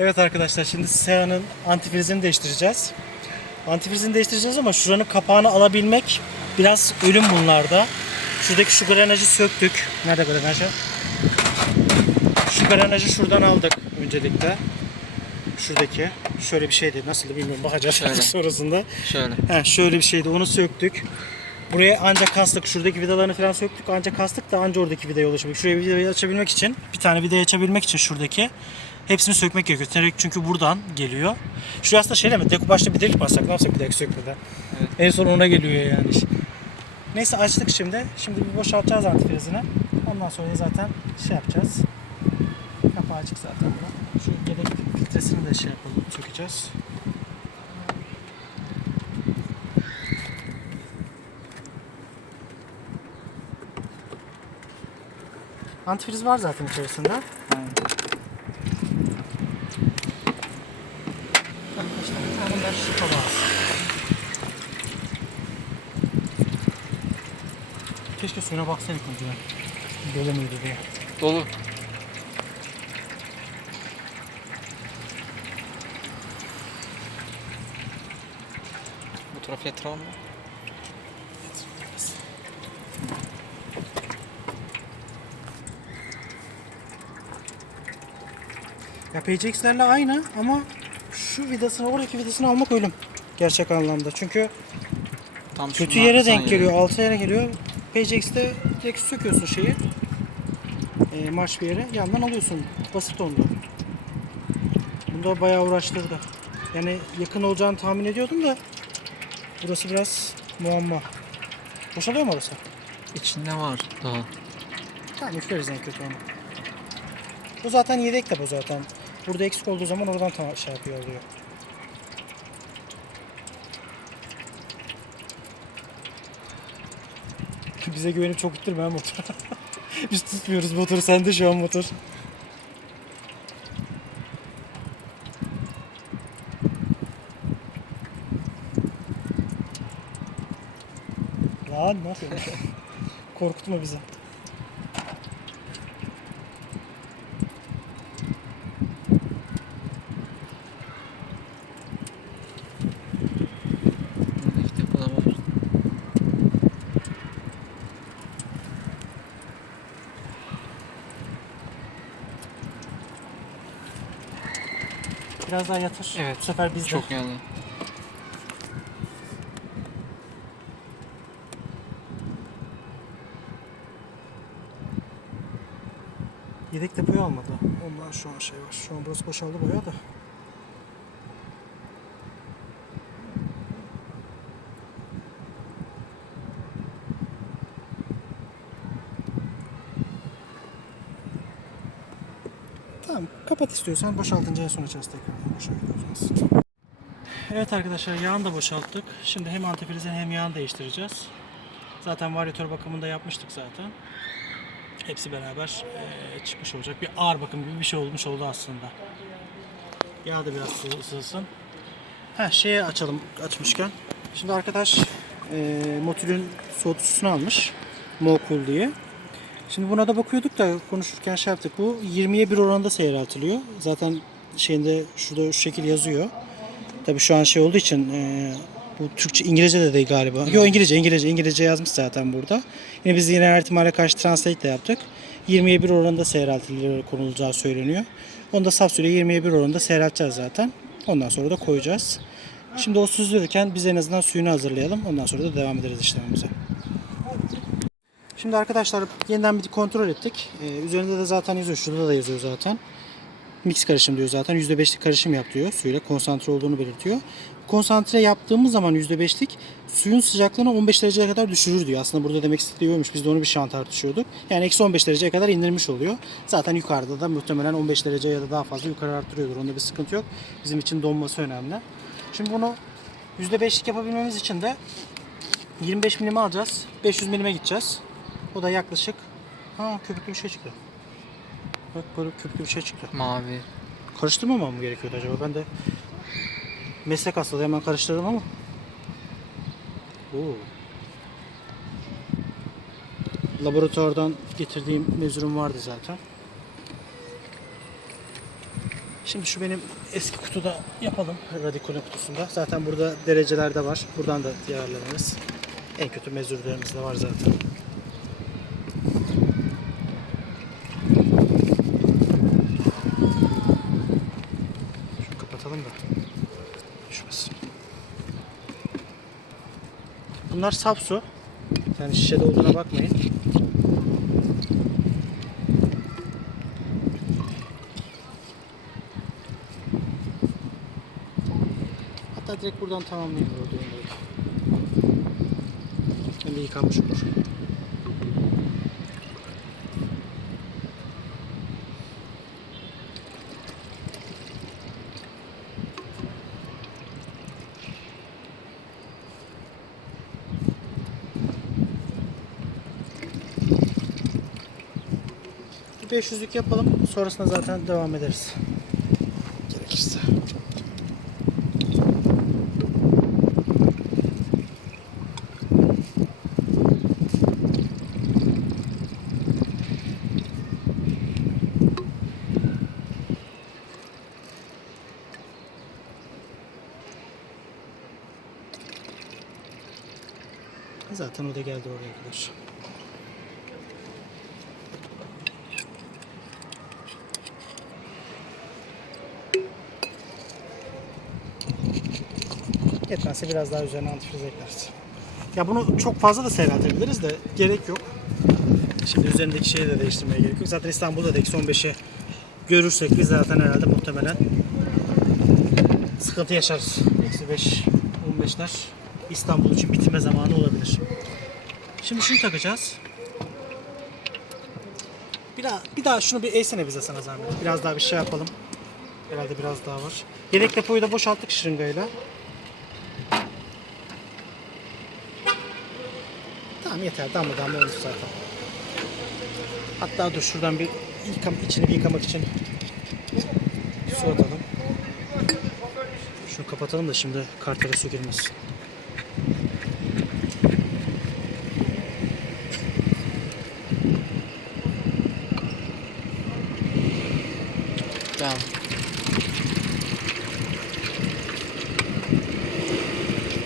Evet arkadaşlar şimdi Sea'nın antifrizini değiştireceğiz. Antifrizini değiştireceğiz ama şuranın kapağını alabilmek biraz ölüm bunlarda. Şuradaki şu granajı söktük. Nerede granajı? Şu granajı şuradan aldık öncelikle. Şuradaki. Şöyle bir şeydi. Nasıl bilmiyorum. Bakacağız Şöyle. sonrasında. Şöyle. He, şöyle bir şeydi. Onu söktük. Buraya ancak kastık. Şuradaki vidalarını falan söktük. Ancak kastık da ancak oradaki vidaya ulaşabildik. Şuraya vidayı açabilmek için, bir tane vidayı açabilmek için şuradaki hepsini sökmek gerekiyor. Direkt çünkü buradan geliyor. Şuraya aslında şey mi? Dekupajda bir delik bassak? Ne yapsak bir delik sökmeden? Evet. En son ona geliyor yani. iş. Neyse açtık şimdi. Şimdi bir boşaltacağız antifrizini. Ondan sonra zaten şey yapacağız. Kapağı açık zaten buna. Şu yedek filtresini de şey yapalım, sökeceğiz. Antifriz var zaten içerisinde. Aynen. İşte bir kaba Keşke suyuna baksaydık önceden. Dolu muydu diye. Dolu. Bu taraf yatıralım mı? Ya PCX'lerle aynı ama şu vidasını, oradaki vidasını almak ölüm. Gerçek anlamda. Çünkü Tam kötü yere denk geliyor, altı yere geliyor. PCX'te direkt söküyorsun şeyi. E, marş bir yere. Yandan alıyorsun. Basit onda. Bunda bayağı uğraştırdı. Yani yakın olacağını tahmin ediyordum da burası biraz muamma. Boşalıyor mu orası? İçinde var daha. Tamam üfleriz en kötü onu. Bu zaten yedek de bu zaten. Burada eksik olduğu zaman oradan tam şey yapıyor oluyor. Bize güvenip çok ittirme ha motor. Biz tutmuyoruz motoru. Sende şu an motor. Lan ne yapıyorsun? Korkutma bizi. Burada iki depoda var. Biraz daha yatır. Evet, Bu sefer biz de. Çok geldi. Yedek depoyu almadı. Ondan şu an şey var. Şu an burası boşaldı bayağı da. Tamam kapat istiyorsan boşaltınca en son açarız tekrar. Boşaltacağız. Evet arkadaşlar yağını da boşalttık. Şimdi hem antifrizin hem yağını değiştireceğiz. Zaten varyatör bakımında yapmıştık zaten. Hepsi beraber eee, çıkmış olacak. Bir ağır bakım gibi bir şey olmuş oldu aslında. Yağ da biraz sı- ısınsın. Ha şeyi açalım açmışken. Şimdi arkadaş eee Motil'in soğutucusunu almış. Mokul diye. Şimdi buna da bakıyorduk da konuşurken şey yaptık. Bu 20'ye 1 oranında seyreltiliyor. Zaten şeyinde şurada şu şekil yazıyor. Tabii şu an şey olduğu için eee, bu Türkçe İngilizce de değil galiba. Yok İngilizce İngilizce İngilizce yazmış zaten burada. Yine biz yine her ihtimale karşı translate de yaptık. 20'ye 1 oranında seyreltilir konulacağı söyleniyor. Onu da saf süre 20'ye 1 oranında seyrelteceğiz zaten. Ondan sonra da koyacağız. Şimdi o süzülürken biz en azından suyunu hazırlayalım. Ondan sonra da devam ederiz işlemimize. Şimdi arkadaşlar yeniden bir kontrol ettik. Ee, üzerinde de zaten yazıyor. Şurada da yazıyor zaten. Mix karışım diyor zaten. %5'lik karışım yap diyor. Suyla konsantre olduğunu belirtiyor. Konsantre yaptığımız zaman %5'lik suyun sıcaklığını 15 dereceye kadar düşürür diyor. Aslında burada demek istediği. Biz de onu bir şu an tartışıyorduk. Yani eksi 15 dereceye kadar indirmiş oluyor. Zaten yukarıda da muhtemelen 15 derece ya da daha fazla yukarı arttırıyordur. Onda bir sıkıntı yok. Bizim için donması önemli. Şimdi bunu %5'lik yapabilmemiz için de 25 milim alacağız. 500 milime gideceğiz. O da yaklaşık ha köpüklü bir şey çıktı. Bak böyle köpüklü bir şey çıktı. Mavi. Karıştırmamam mı gerekiyordu acaba? Ben de meslek hastalığı hemen karıştırdım ama. Oo. Laboratuvardan getirdiğim mezurum vardı zaten. Şimdi şu benim eski kutuda yapalım. Radikolün kutusunda. Zaten burada dereceler de var. Buradan da yararlanırız. En kötü mezürlerimiz de var zaten. Şunu kapatalım da düşmesin. Bunlar saf su. Yani şişede olduğuna bakmayın. Hatta direkt buradan tamamlayayım. Hem de yıkanmış olur. Bir 500'lük yapalım. Sonrasında zaten devam ederiz. Gerekirse. Zaten o da geldi oraya kadar. Yetmezse biraz daha üzerine antifriz ekleriz. Ya bunu çok fazla da seyreltebiliriz de gerek yok. Şimdi üzerindeki şeyi de değiştirmeye gerek yok. Zaten İstanbul'da da eksi 15'i görürsek biz zaten herhalde muhtemelen sıkıntı yaşarız. Eksi 5, 15'ler İstanbul için bitme zamanı olabilir. Şimdi şunu takacağız. Bir daha, bir daha şunu bir eğsene bize sana zahmet. Biraz daha bir şey yapalım. Herhalde biraz daha var. Yedek depoyu da boşalttık şırıngayla. Tamam yeter. Damla damla olmuş zaten. Hatta dur şuradan bir yıkam, içini bir yıkamak için su atalım. Şunu kapatalım da şimdi kartlara su girmesin. Tamam.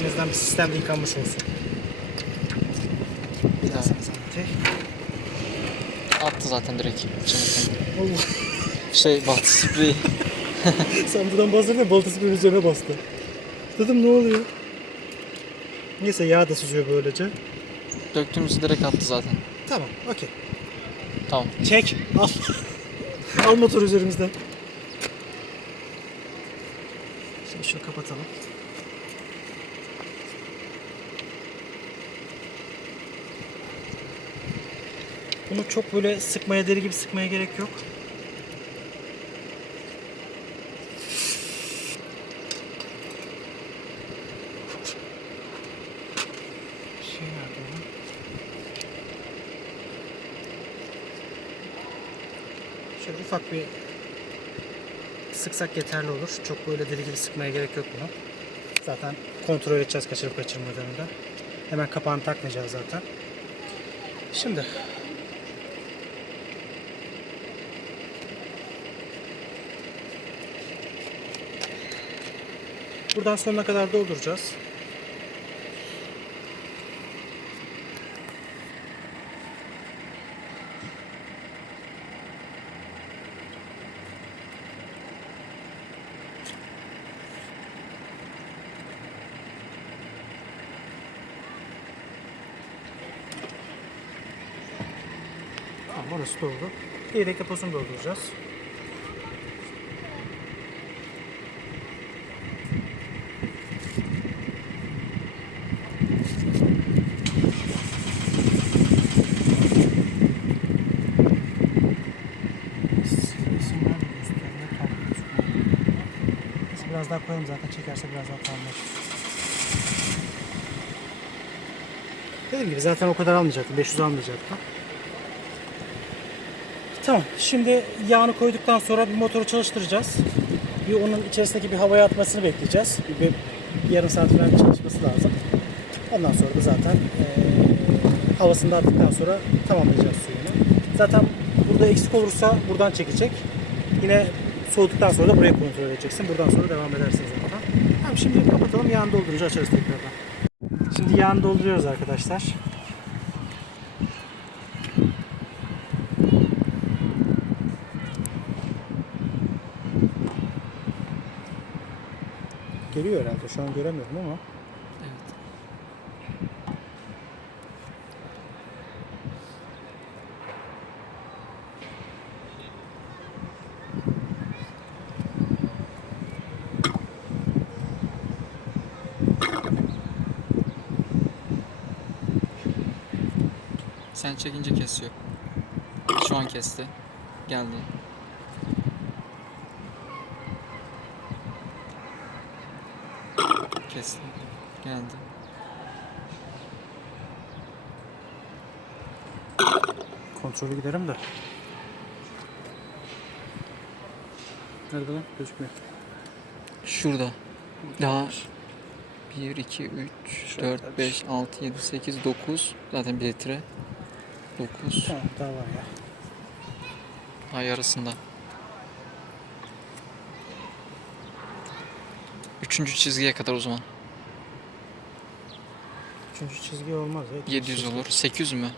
En azından bir sistemde yıkanmış olsun. Bir daha sana zahmet. Attı zaten direkt. Allah. Şey baltı spreyi. Sen buradan da baltası bir üzerine bastı. Dedim ne oluyor? Neyse yağ da süzüyor böylece. Döktüğümüzü direkt attı zaten. Tamam, okey. Tamam. Çek, al. al motor üzerimizden. Şimdi şunu kapatalım. Bunu çok böyle sıkmaya, deri gibi sıkmaya gerek yok. Şey? Şöyle ufak bir sıksak yeterli olur. Çok böyle deli gibi sıkmaya gerek yok bunu. Zaten kontrol edeceğiz kaçırıp kaçırmadığını da. Hemen kapağını takmayacağız zaten. Şimdi Buradan sonuna kadar dolduracağız. Tamam orası doldu. Yedek deposunu dolduracağız. İsimler de gösteriyor, tam gözükmüyor. Neyse daha koyalım zaten çekerse biraz daha tamamlar. Dediğim gibi zaten o kadar almayacaktım. 500 almayacaktım. Tamam. Şimdi yağını koyduktan sonra bir motoru çalıştıracağız. Bir onun içerisindeki bir havaya atmasını bekleyeceğiz. Bir, bir, yarım saat falan çalışması lazım. Ondan sonra da zaten eee havasını da attıktan sonra tamamlayacağız suyunu. Zaten burada eksik olursa buradan çekecek. Yine Soğuduktan sonra da burayı kontrol edeceksin. Buradan sonra devam edersin zaten. Tamam şimdi kapatalım. Yağını doldurunca açarız tekrardan. Şimdi yağını dolduruyoruz arkadaşlar. Geliyor herhalde. Şu an göremiyorum ama. Sen çekince kesiyor. Şu an kesti. Geldi. Kesti. Geldi. Kontrolü giderim de. Nerede lan? Gözükmüyor. Şurada. Daha 1, 2, 3, 4, 5, 6, 7, 8, 9. Zaten 1 litre. 9. Tamam daha var ya. Daha yarısında. Üçüncü çizgiye kadar o zaman. Üçüncü çizgi olmaz ya. İkinci 700 çizgi. olur. 800 mü?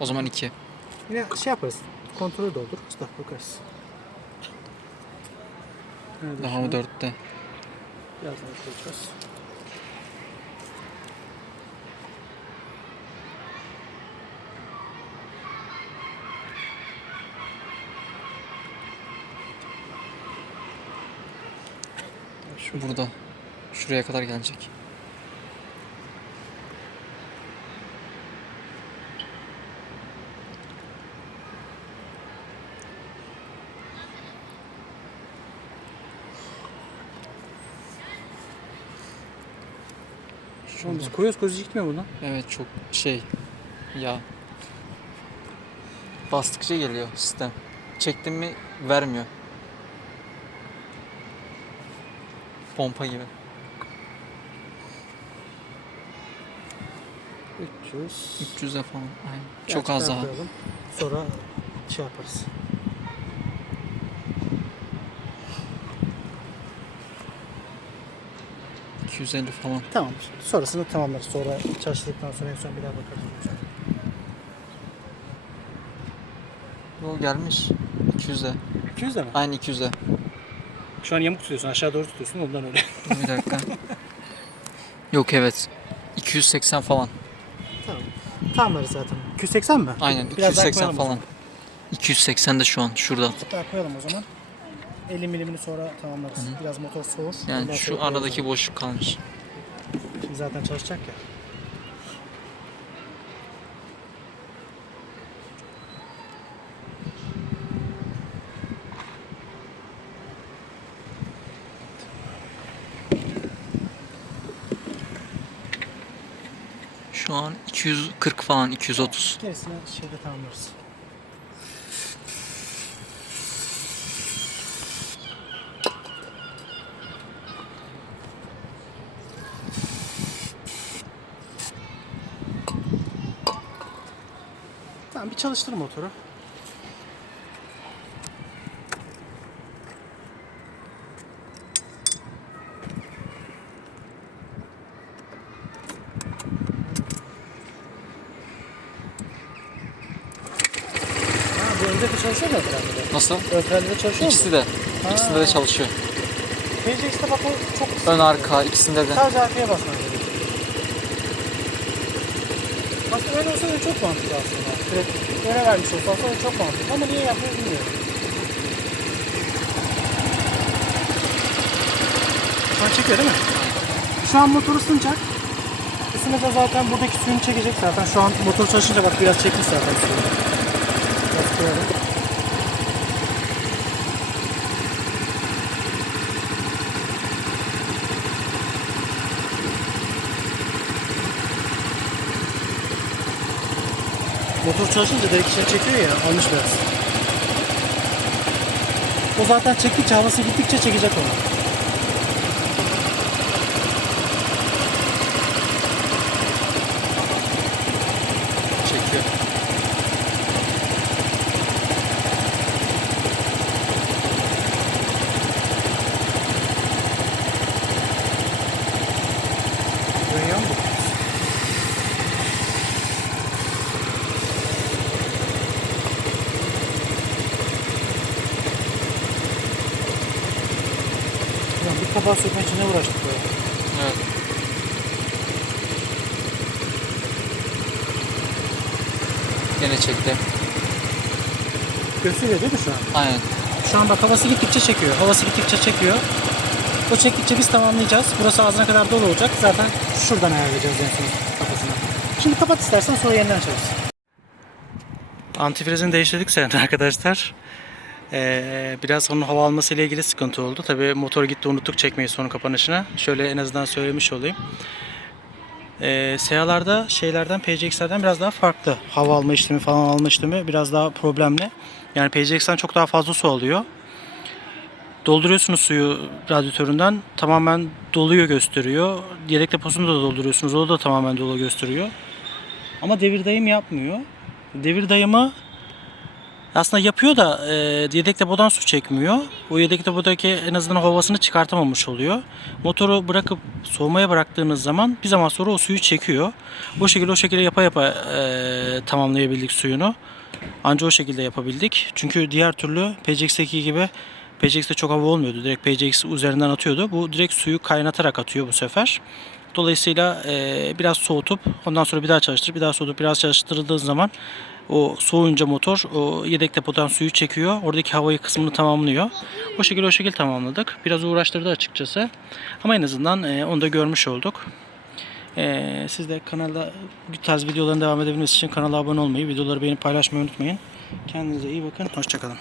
O zaman 2. Yine şey yaparız. Kontrolü doldururuz da bakarız. Nerede Daha mı an? 4'te? Birazdan koyacağız. Şu Burada. Şuraya kadar gelecek. Şu an biz koyuyoruz koyuyoruz gitmiyor bundan. Evet çok şey ya bastıkça geliyor sistem. Çektim mi vermiyor. Pompa gibi. 300. 300'e falan. Aynen. Çok az daha. Sonra şey yaparız. Hı. 250 falan. Tamam. Sonrasını tamamlarız. Sonra çalıştırdıktan sonra en son bir daha bakarız. O gelmiş. 200'e. 200 de mi? Aynı 200'e. Şu an yamuk tutuyorsun. Aşağı doğru tutuyorsun. Ondan öyle. Bir dakika. Yok evet. 280 falan. tamam. Tamamlarız zaten. 280 mi? Aynen Biraz daha 280 koyalım o falan. 280 de şu an şurada. Bir daha koyalım o zaman. 50 milimini sonra tamamlarız. Biraz motor soğur. Ondan Yani sonra şu koyarız aradaki boşluk kalmış. Şimdi zaten çalışacak ya. Şu an 240 falan 230. Gerisini şeyde tamamlarız. Tamam bir çalıştır motoru. Ha, bu önde de çalışıyor mu frende? Nasıl? Ön frende de çalışıyor mu? İkisi de. İkisinde de çalışıyor. PCX'de bak o çok kısa. Ön arka ikisinde de. Sadece arkaya basman gerekiyor. Aslında öyle olsa da çok mantıklı aslında. Direkt öne vermiş olsa aslında çok mantıklı ama niye yapmıyor bilmiyorum. Şu an çekiyor değil mi? Şu an motor ısınacak. Isınınca zaten buradaki suyunu çekecek zaten. Şu an motor çalışınca bak biraz çekmiş zaten suyunu. Koyalım. Motor çalışınca direkt içine çekiyor ya, almış biraz. O zaten çektikçe, havası gittikçe çekecek onu. Çekiyor. Ulan bir kapağı sökmek için ne uğraştık böyle? Evet. Gene çekti. Gösteriyor değil mi şu an? Aynen. Şu an bak havası gittikçe çekiyor. Havası gittikçe çekiyor. O çektikçe biz tamamlayacağız. Burası ağzına kadar dolu olacak. Zaten şuradan ayarlayacağız en son kafasını. Şimdi kapat istersen sonra yeniden açarız. Antifrizini değiştirdik sen arkadaşlar. Ee, biraz onun hava alması ile ilgili sıkıntı oldu. Tabii motor gitti unuttuk çekmeyi son kapanışına. Şöyle en azından söylemiş olayım. Ee, SEA'larda şeylerden PCX'lerden biraz daha farklı. Hava alma işlemi falan alma işlemi biraz daha problemli. Yani PCX'ten çok daha fazla su alıyor. Dolduruyorsunuz suyu radyatöründen tamamen doluyor gösteriyor. Yedek deposunu da dolduruyorsunuz. O da tamamen dolu gösteriyor. Ama devir dayım yapmıyor. Devir dayımı aslında yapıyor da e, yedek depodan su çekmiyor. O yedek depodaki en azından havasını çıkartamamış oluyor. Motoru bırakıp soğumaya bıraktığınız zaman bir zaman sonra o suyu çekiyor. O şekilde o şekilde yapa yapa e, tamamlayabildik suyunu. Anca o şekilde yapabildik. Çünkü diğer türlü PCX'teki gibi PCX'te çok hava olmuyordu. Direkt PCX üzerinden atıyordu. Bu direkt suyu kaynatarak atıyor bu sefer. Dolayısıyla e, biraz soğutup ondan sonra bir daha çalıştırıp bir daha soğutup biraz çalıştırıldığı zaman o soğuyunca motor o yedek depodan suyu çekiyor. Oradaki havayı kısmını tamamlıyor. O şekilde o şekilde tamamladık. Biraz uğraştırdı açıkçası. Ama en azından e, onu da görmüş olduk. E, siz de kanalda bu tarz videoların devam edebilmesi için kanala abone olmayı, videoları beğenip paylaşmayı unutmayın. Kendinize iyi bakın. Hoşçakalın.